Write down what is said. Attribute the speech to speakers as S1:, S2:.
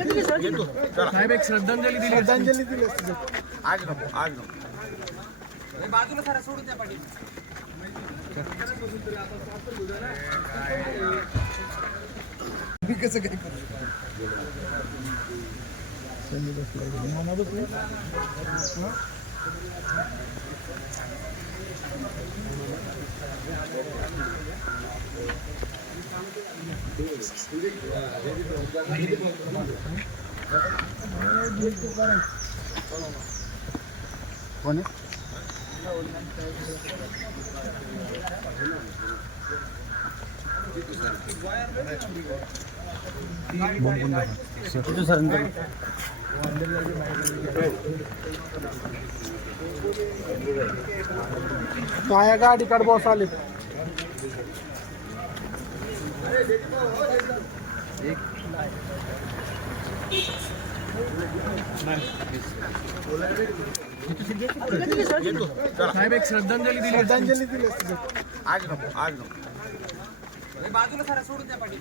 S1: साहेब एक श्रद्धांजली दिली
S2: श्रद्धांजली दिली असते
S3: आज नको आज नको
S4: बाजूला सरा सोडून द्या पाटील
S2: मी कसं काय करू बसलाय. हा? कोण आहे? गाडी काढ बॉस आले
S1: साहेब एक श्रद्धांजली दिली
S2: श्रद्धांजली दिली असते
S3: आज नको आज नको
S4: बाजूला सरा सोडून द्या पाटील